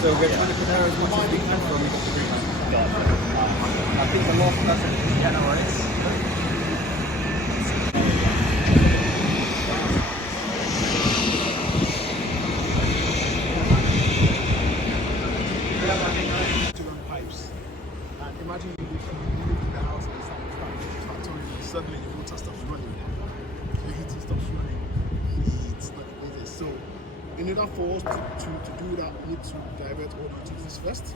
So we're trying to prepare as much as we can for a week of treatment. I think the last person is January. Imagine you live in the house and start turning, suddenly your motor stops running, your heating stops running. It's not easy. So, in order for us to do that, we need to divert all the utilities first,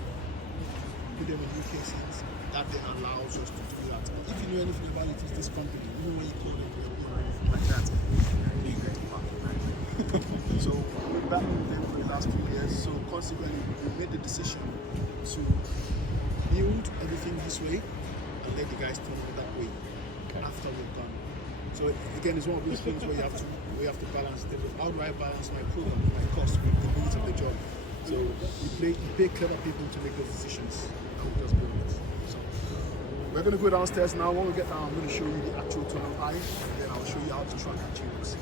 put them in UK seats. That then allows us to do that. If you know anything about it, it's this company. You know when you call it, like that. You get it. So, that moved them for the last few years. So, consequently, we made the decision to build everything this way and let the guys turn on that way after we're done. So again, it's one of those things where you have to balance. How do I balance my program, my cost with the needs of the job? So we pay clever people to make those decisions, and we just build it. So we're going to go downstairs now. When we get down, I'm going to show you the actual tunnel height, and then I'll show you how to track and change.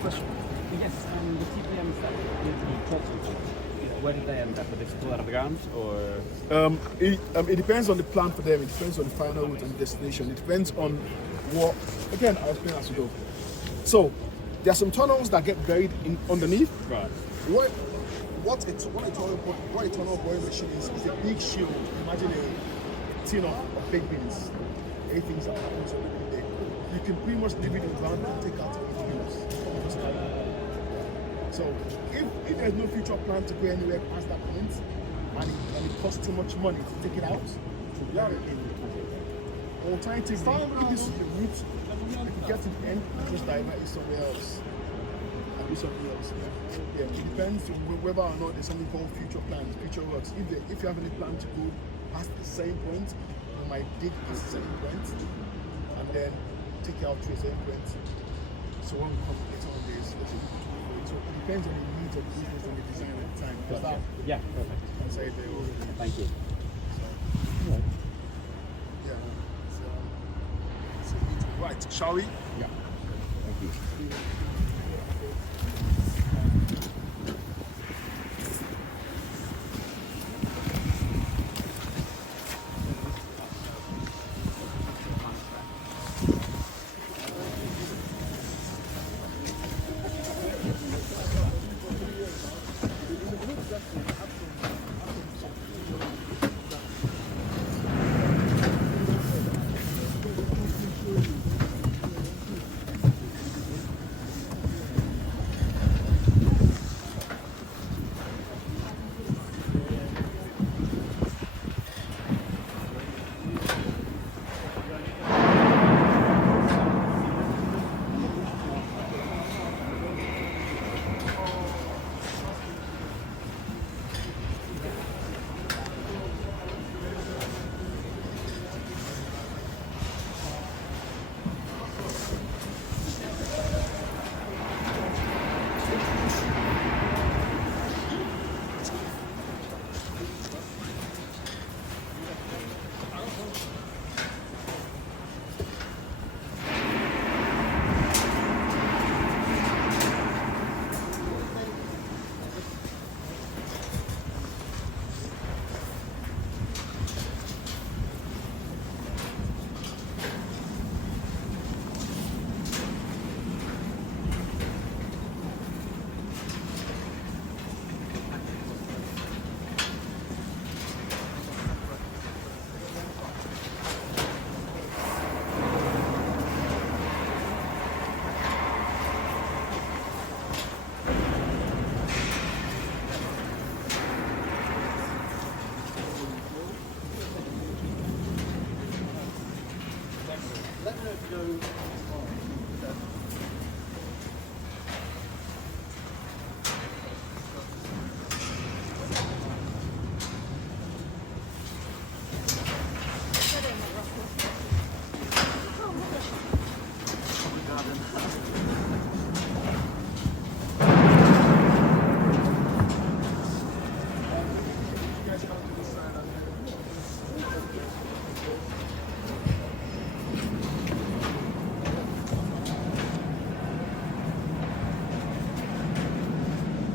Question? Yes, the TPMs that you talked to. Where did they end up? Were they still out of the ground, or? It depends on the plan for them. It depends on the final route and destination. It depends on what. Again, I'll explain as we go. So there are some tunnels that get buried underneath. Right. What a tunnel boring machine is a big shield. Imagine a tin of baked beans. Everything's that happens there. You can pretty much leave it in the ground and take out the beans. So if there's no future plan to go anywhere past that point, and it costs too much money to take it out, we are alternatively, if this is the route, if you get to the end, just divert it somewhere else. And do something else. Yeah, it depends on whether or not there's something called future plans, future works. If you have any plan to go past the same point, you might dig past the same point and then take it out to a same point. So when we come later on days, so it depends on the needs of the business and the design at the time. Gotcha. Yeah, perfect. I'll say they will. Thank you. So, yeah. So, right, shall we? Yeah. Thank you.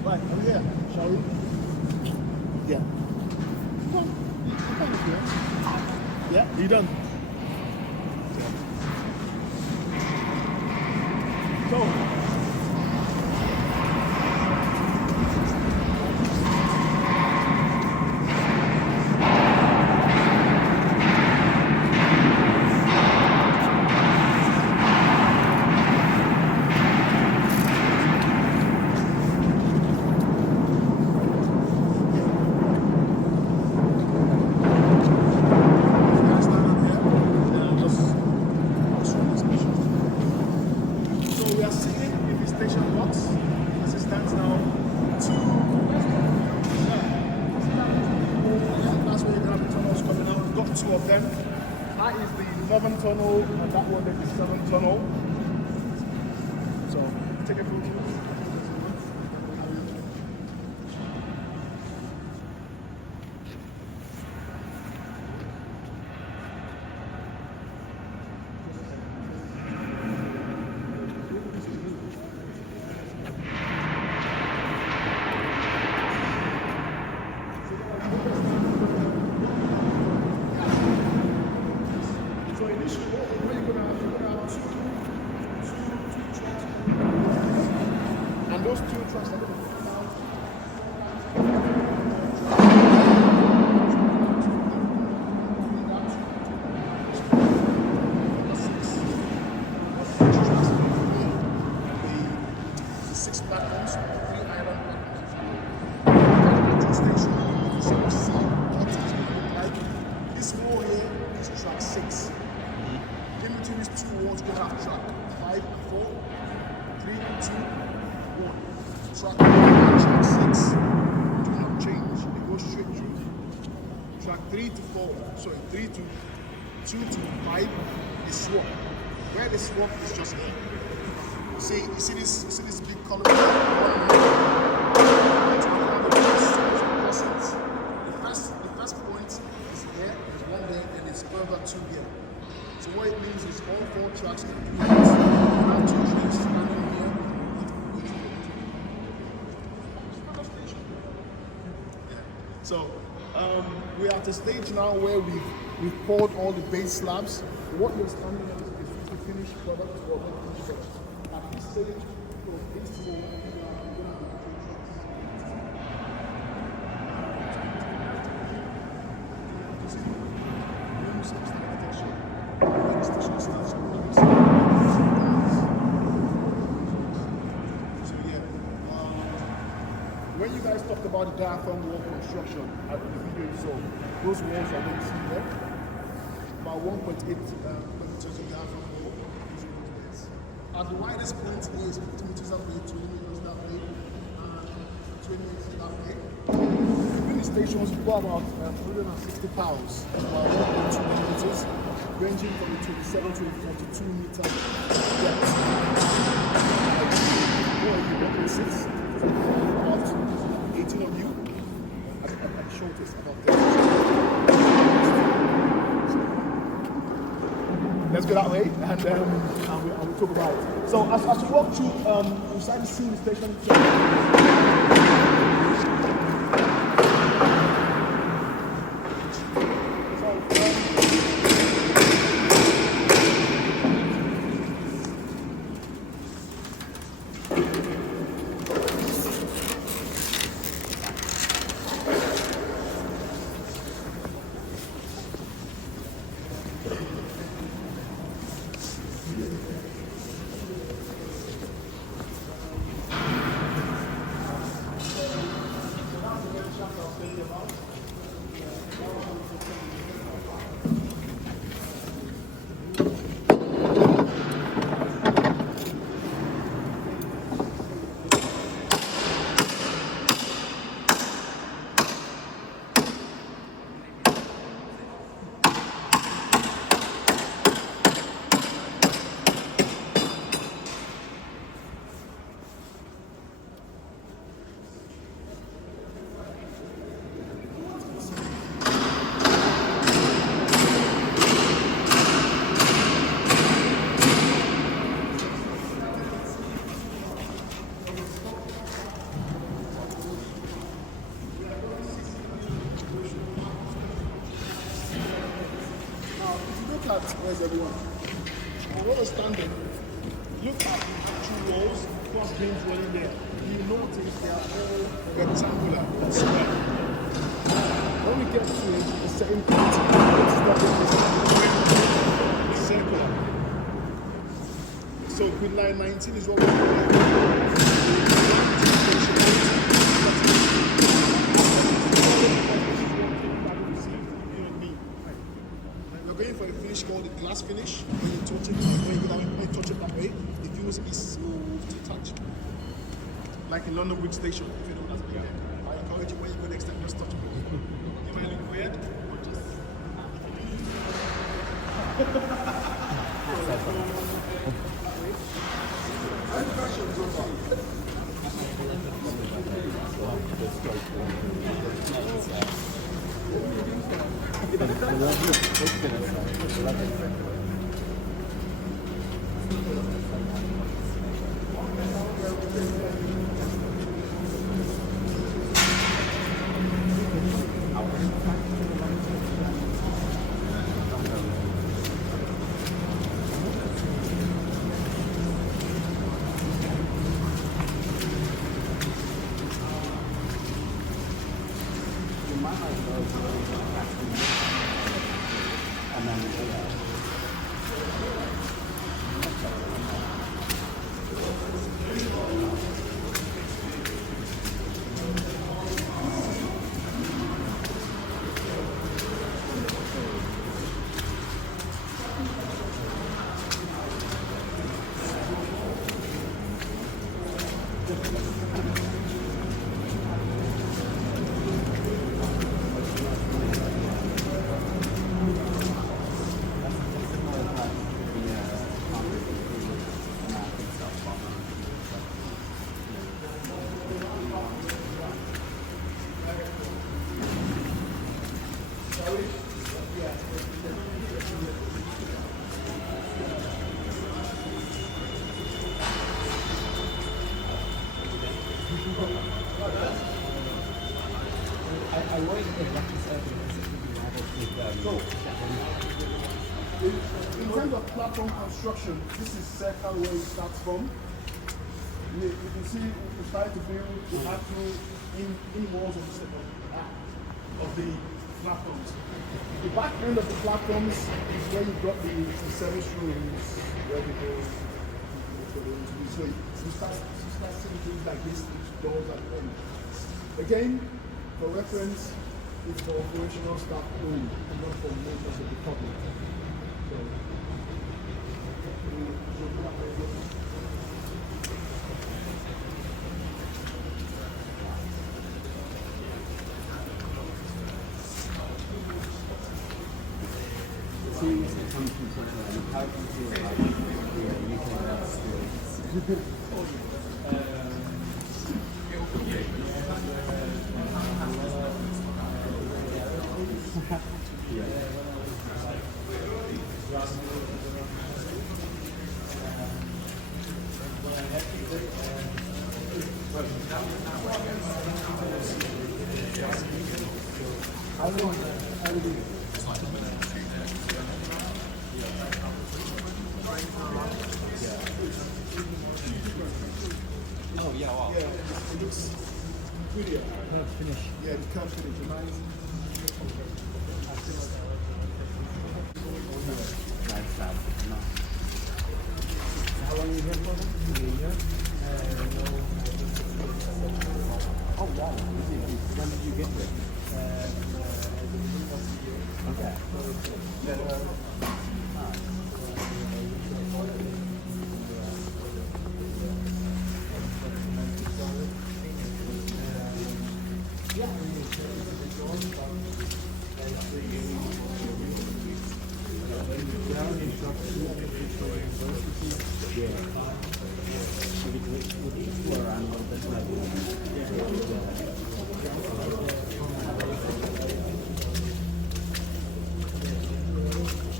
Right, over here, shall we? Yeah. Yeah, you done? So, we are seeing if the station works, as it stands now, that's where you're going to have the tunnels coming out. We've got two of them. That is the northern tunnel, and that one is the southern tunnel. So, take a photo. So initially, what you're going to have two tracks. And those two tracks are going to come out. The 6 platforms, 3 island platforms. Two stations, so we see what it's going to look like. This wall here is track 6. In between these two walls, you're going to have track 5 and 4, 3, 2, 1. Track 1 and track 6 do not change, they go straight through. Track 3 to 4, sorry, 3 to 2 to 5 is swap. Where they swap is just here. You see this big column? The first point is here, there's one there, and it's further 2 here. So what it means is all 4 tracks can do it. You have 2 trains standing here. Yeah. So we're at a stage now where we've poured all the base slabs. What you're standing on is the finished product or the finished product. At this stage, these two when you guys talked about the diaphragm wall construction at the video you saw, those walls are going to see there. About 1.8 meters of diaphragm wall. At the widest point is 50 meters that way, 20 meters that way, 20 meters that way. Many stations go about 160 pounds, about 1.2 meters, ranging from the 27 to the 42 meter depth. 1.6. About 18 of you, at the shortest, about 30. Let's go that way, and we'll talk about it. So as we walk through, we started seeing the station. Where's everyone? What is standing? Look at the two walls, cross beams running there. You notice they are all rectangular and square. When we get to the second point, it's not a circle. So grid line 19 is what we're going for a finish called the glass finish. When you touch it, when you touch it that way, the fuse is smooth to touch. Like in London Bridge Station, if you know that's big. I encourage you when you go next time, just touch it. You might look weird, but just. Any questions so far? In terms of platform construction, this is circle where it starts from. You can see we started to build the actual in walls of the platforms. The back end of the platforms is where you've got the service rooms, where people so you start seeing things like this, doors and things. Again, for reference, it's for operational staff only, and not for members of the public. So, seems it comes from something like how do you feel about the UK students? Oh, yeah, wow. yeah, it looks prettier. Curve finish. Yeah, the curve finish. Nice. How long are you here for? A year? Oh wow, when did you get here?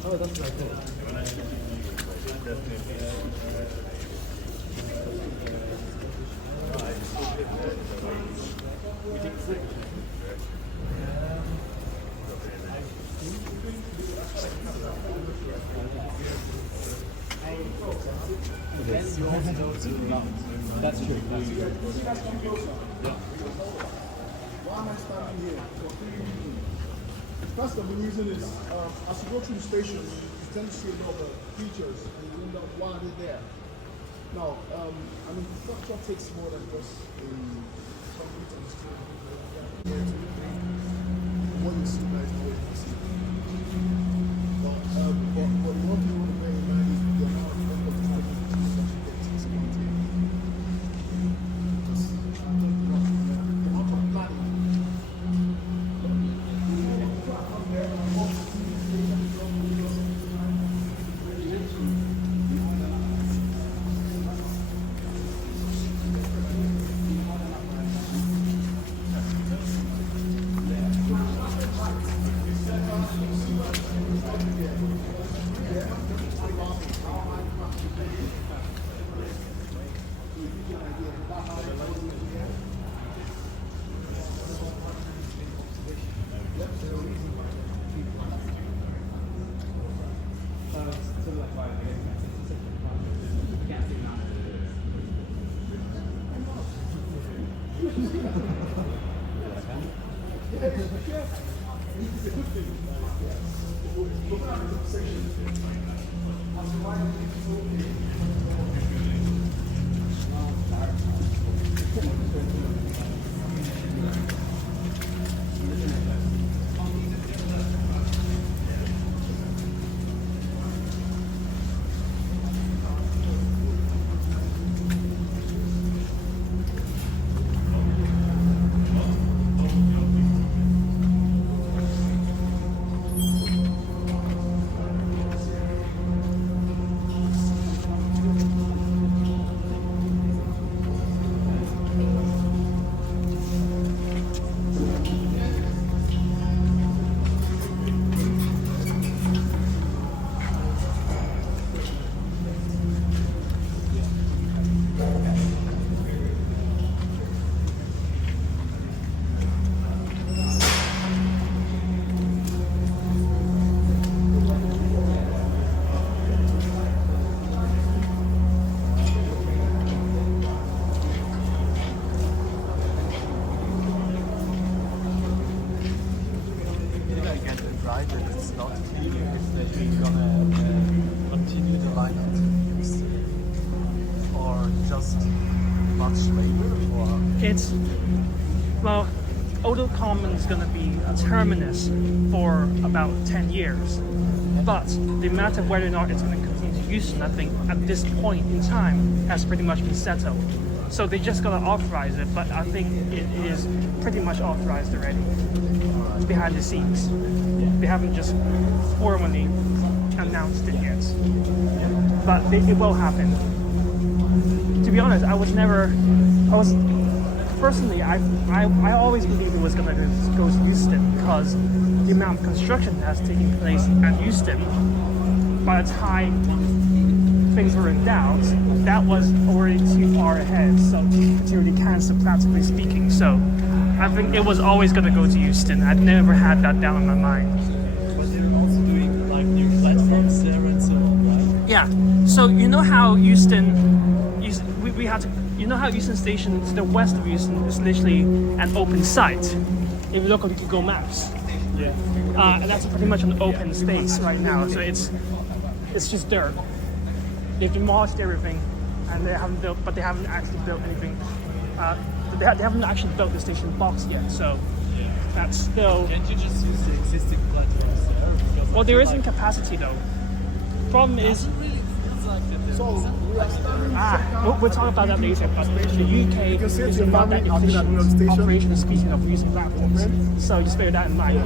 Oh, that's very cool. That's true. Why am I standing here? For 3 reasons. First of the reason is, as you go through the station, you tend to see a lot of features, and you wonder why are they there. Now, infrastructure takes more than just a concrete and steel. What you see now is not what you see. But one thing you want to bear in mind is the amount of time that you get to this content. Just the amount of planning. Right, and it's not clear if they're gonna continue the line until Euston or just much later, or It's, well, Old Oak Common is going to be a terminus for about 10 years. But the matter of whether or not it's going to continue to Euston, I think, at this point in time, has pretty much been settled. So they just got to authorize it, but I think it is pretty much authorized already, behind the scenes. They haven't just formally announced it yet, but it will happen. To be honest, I always believed it was going to go to Euston because the amount of construction that's taking place at Euston, by the time things were in doubt, that was already too far ahead, so to really cancel, practically speaking. So I think it was always going to go to Euston. I'd never had that down in my mind. but they're also doing like new platforms there and so on, right? Yeah. So you know how Euston, we had to, you know how Euston Station to the west of Euston is literally an open site. If you look at Google Maps, and that's pretty much an open space right now. So it's just dirt. They've demolished everything, and they haven't actually built anything. They haven't actually built the station box yet. So that's still. Can't you just use the existing platforms there? Because Well, there isn't capacity though. Problem is. We'll talk about that later, but the UK is not that efficient operation, speaking of using platforms. So just bear that in mind. You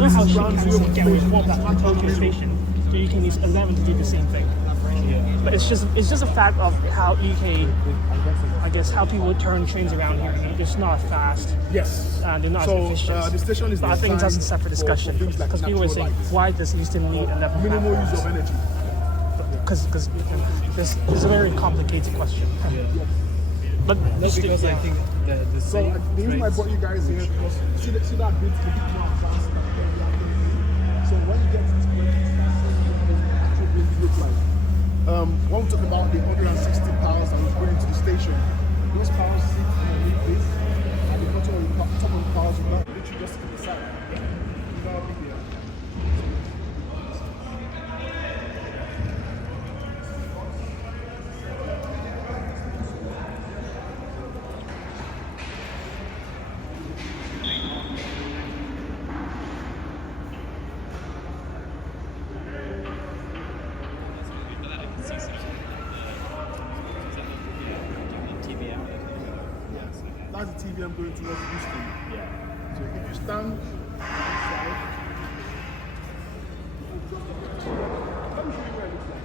know how Shinkansen get with one platform Tokyo Station, the UK needs 11 to do the same thing. But it's just a fact of how UK, I guess, how people turn trains around here. They're just not fast. Yes. They're not So as efficient. the station is But I think that's a separate discussion because people were saying, why does Euston need 11 minimal use platforms? of energy. Because it's a very complicated question. But That's because I think the So same the reason I trains- brought you guys here because see that bit to be more advanced than every other thing. So when you get to this point, you start seeing what the actual bridge look like. when we talk about the 160 pounds that we put into the station, those pounds sit underneath this, and the bottom of the top of the pounds will not literally just to the side. It's not a big deal. That's the TV I'm going towards Euston. Yeah. So if you stand outside, let me show you where it looks like.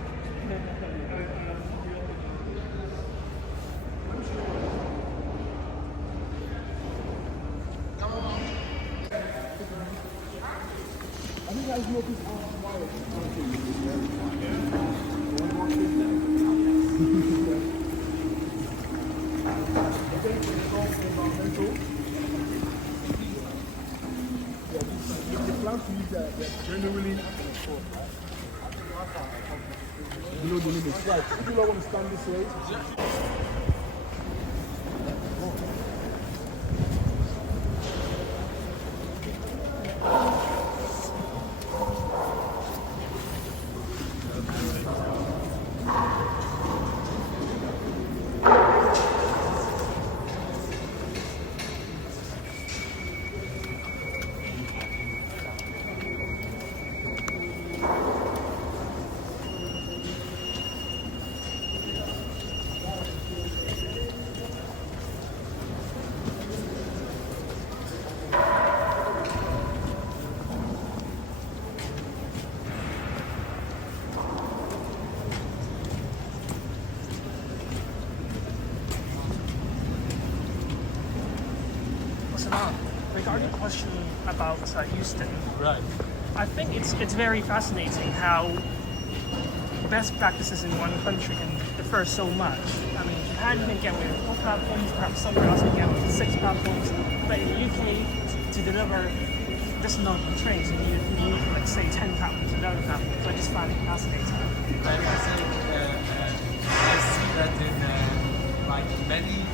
Come on. Have you guys noticed how quiet it's talking? One more thing now. The plants we use they're generally below the limit. Right, if you don't want to stand this way, regarding the question about Euston, Right. I think it's very fascinating how best practices in one country can differ so much. I mean, Japan you can get away with 4 platforms, perhaps somewhere else you can get away with 6 platforms, but in the UK, to deliver this number of trains, you need like say 10 platforms, 11 platforms. I just find it fascinating. I think I see that in like many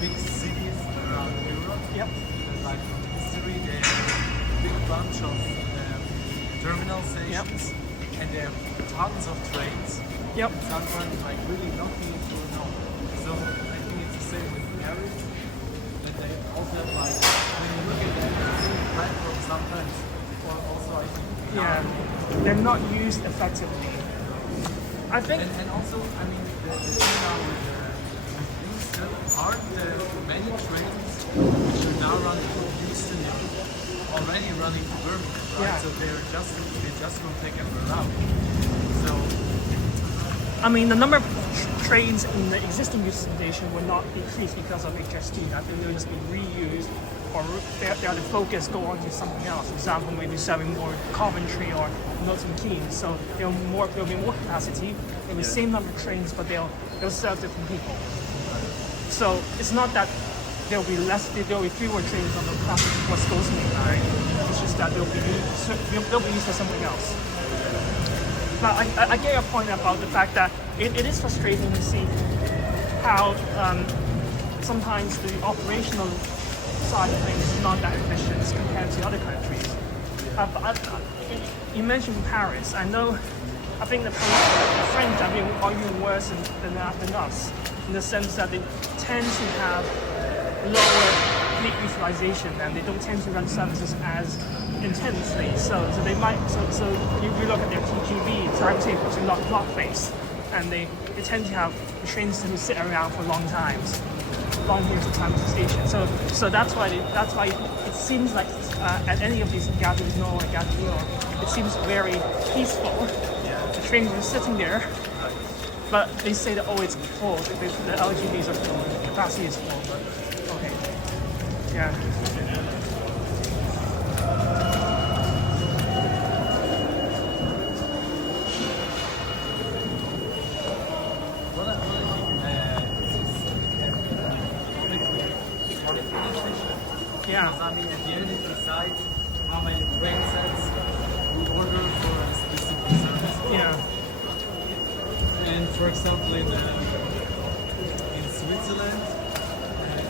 big cities around Europe. Yep. Like from history, they have a big bunch of terminal stations, and they have tons of trains. Yep. Sometimes like really nothing to know. So I think it's the same with Paris. That they also have like when you look at them, platform sometimes, or also I think Yeah, they're not used effectively. I think. and also I mean the thing now with Euston aren't there many trains which are now running from Euston already running to Birmingham, right? Yeah. So they just will take a route. So I mean, the number of trains in the existing Euston station will not decrease because of HS2. I think they'll just be reused, or they're the focus go on to something else. For example, maybe serving more Coventry or Milton Keynes. So there'll be more capacity. There'll be the same number of trains, but they'll serve different people. So it's not that there'll be fewer trains on the classic West Coast main line. It's just that they'll be used for something else. But I get your point about the fact that it is frustrating to see how sometimes the operational side of things is not that efficient compared to other countries. But you mentioned Paris. I think the French are even worse than us, in the sense that they tend to have lower fleet utilization and they don't tend to run services as intensely. So they might. So you look at their TGV timetables, they're not clock-based, and they tend to have the trains who sit around for long periods of time at the station. So that's why it seems like at any of these Gare du Nord and Gare du Nord, it seems very peaceful. The trains are sitting there, but they say that it's full. The LGVs are full, the capacity is full. But okay, yeah. Yeah. I mean, at the end it decides how many train sets we order for a specific service. Yeah. And for example, in Switzerland,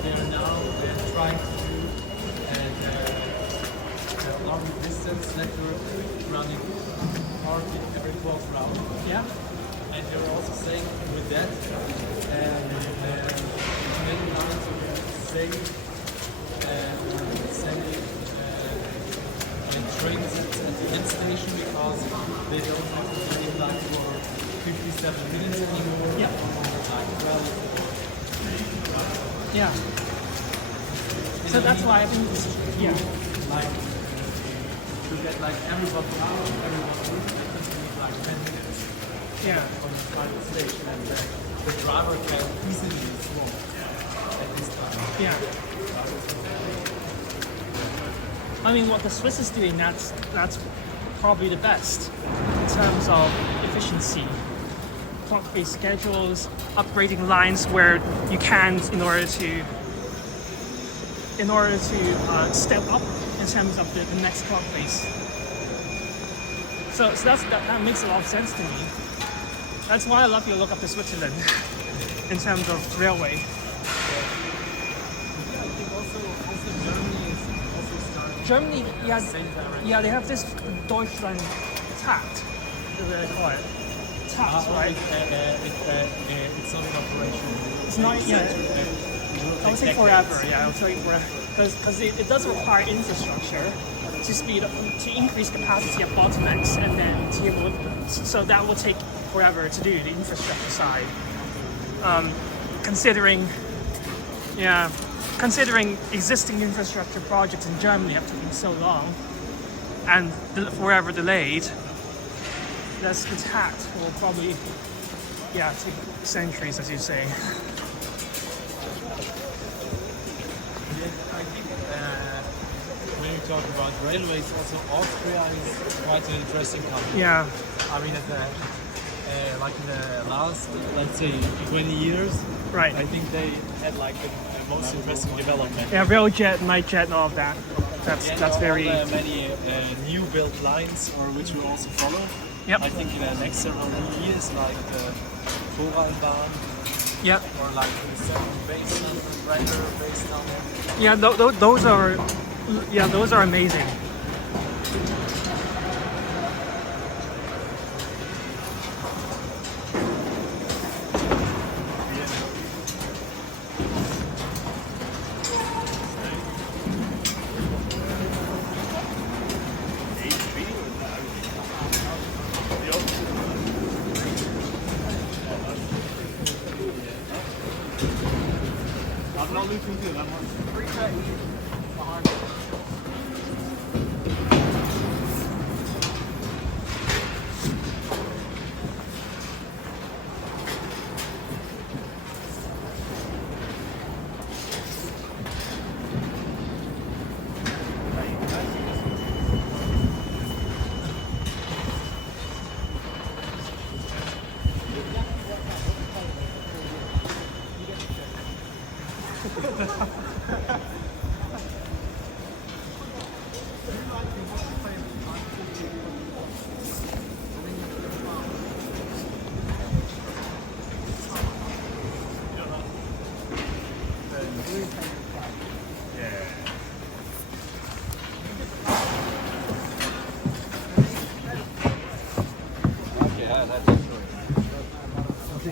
they're trying to do a long distance network running partly every 12 round. Yeah. And they're also saying with that, many lines will save sending trains at the end station because they don't have to wait like for 57 minutes anymore. Yeah. Like 12 or Yeah. So that's why I think it's, yeah. like to get like everyone out, everyone out, it just needs like 10 minutes Yeah. on the final station, and the driver can easily slow at this time. Yeah. I mean, what the Swiss is doing, that's probably the best in terms of efficiency. Clock-based schedules, upgrading lines where you can in order to step up in terms of the next clock base. So that makes a lot of sense to me. That's why I love your look up to Switzerland in terms of railway. I think also Germany is also starting Germany, yeah, same direction. yeah, they have this Deutschland Takt, as they call it. Takt, right? It's not an operation. It's not, yeah. I would say forever, yeah, I'll tell you forever. Because it does require infrastructure to speed up, to increase capacity of bottlenecks and then to be able to, so that will take forever to do the infrastructure side. Considering existing infrastructure projects in Germany have taken so long and forever delayed, that's the tact will probably, take centuries, as you say. I think when you talk about railways, also Austria is quite an interesting country. Yeah, I mean, like in the last, let's say, 20 years, right. I think they had like the most interesting development. Yeah, railjet, nightjet, and all of that. That's very. All the many new built lines, or which we also follow. Yep. I think in the next several years, like the Vorrangbahn, Yep. or like the 7 base tunnel, Brenner base tunnel. Yeah, those are amazing. I'm not looking good. I'm on 330 behind me.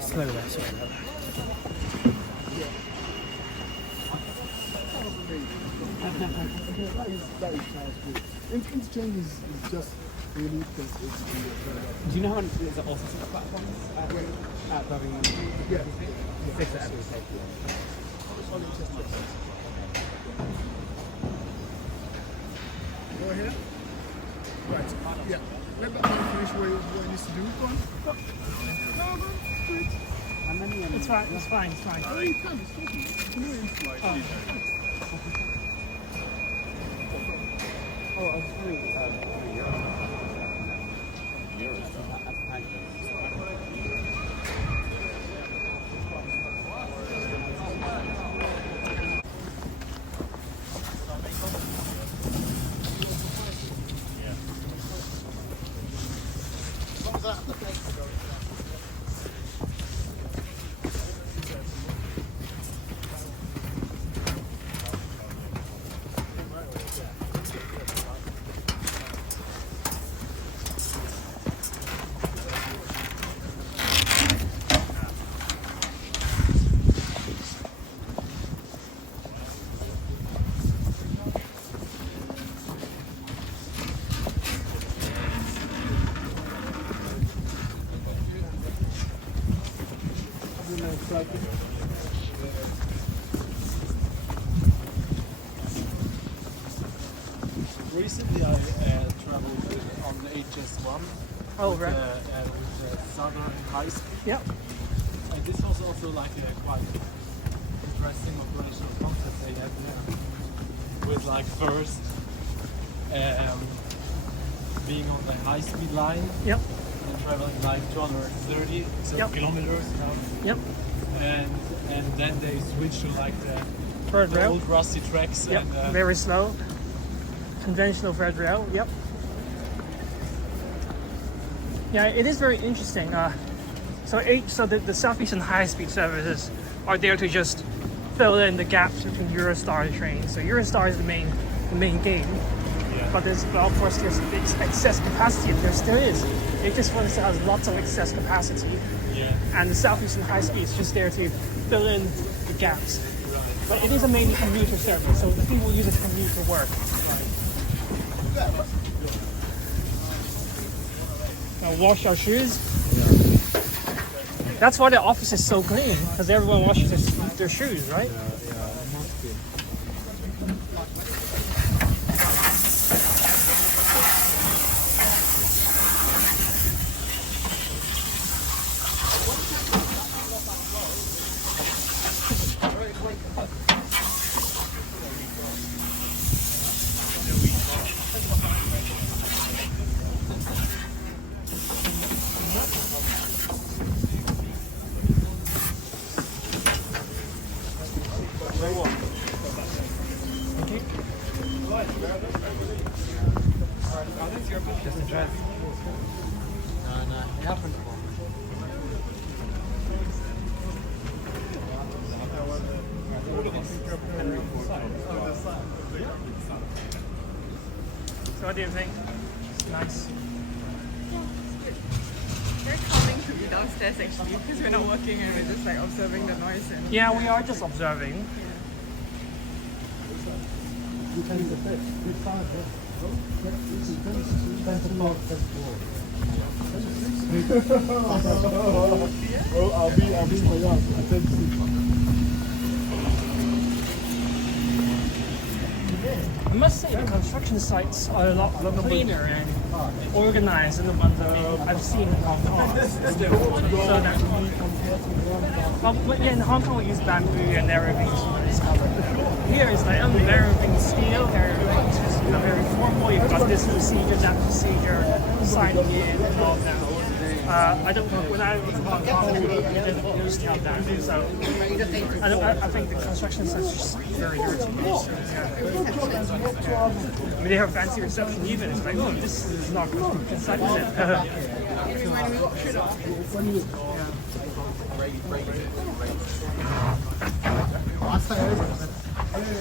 Slow there, sorry. That sounds good. Interchange is just really because it's Do you know how many is it also 6 platforms at Birmingham? yeah. 6 at every station. Go ahead. Right. Yeah. Let that man finish what he needs to do. Go on. No, good. How many? It's fine. It's fine. It's fine. Oh, you can. It's talking. Come here. Oh, I was doing euros. That's fine. recently I traveled on the HS1 Oh, with, right. with the Southern High Speed. Yep. And this was also like a quite interesting operational concept they had there. With like first being on the high speed line Yep. and traveling like 230 Yep. kilometers now. Yep. And then they switched to like Third the rail. old rusty tracks Yep. and Very slow. Conventional third rail. Yep. Yeah, it is very interesting. So the Southeastern high-speed services are there to just fill in the gaps between Eurostar trains. So Eurostar is the main game, but of course there's excess capacity. There still is. It just wants to have lots of excess capacity, and the Southeastern high speed is just there to fill in the gaps. But it is a mainly commuter service, so the people use it to commute to work. Now wash our shoes. That's why the office is so clean, because everyone washes their shoes, right? So what do you think? Nice. Very calming to be downstairs actually, because we're not working and we're just like observing the noise and Yeah, we are just observing. Oh, I'll be in my yard. I said I must say the construction sites are a lot cleaner and organized than the ones I've seen in Hong Kong. So that in Hong Kong we use bamboo and everything's covered. Here it's like everything's steel, everything's just very formal. You've got this procedure, that procedure, signing in and all that. I don't know, when I was in Hong Kong, we didn't used to have that. So I think the construction sites are just very dirty. I mean, they have fancy reception even. It's like, oh, this is not good. Inside is it? when we walk through the office.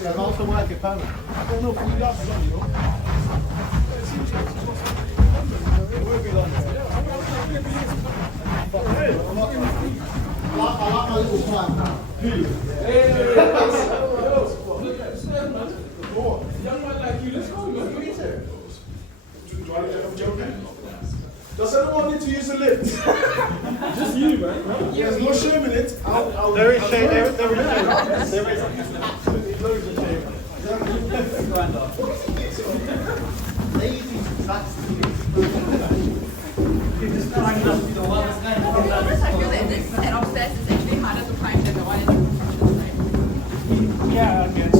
I've also worked at Poland. does anyone need to use a lift? Just you, man. There's no shame in it. There is shame. There is. Loads of shame. I feel that this set of stairs is actually harder to climb than the one in the construction site. Yeah, I mean,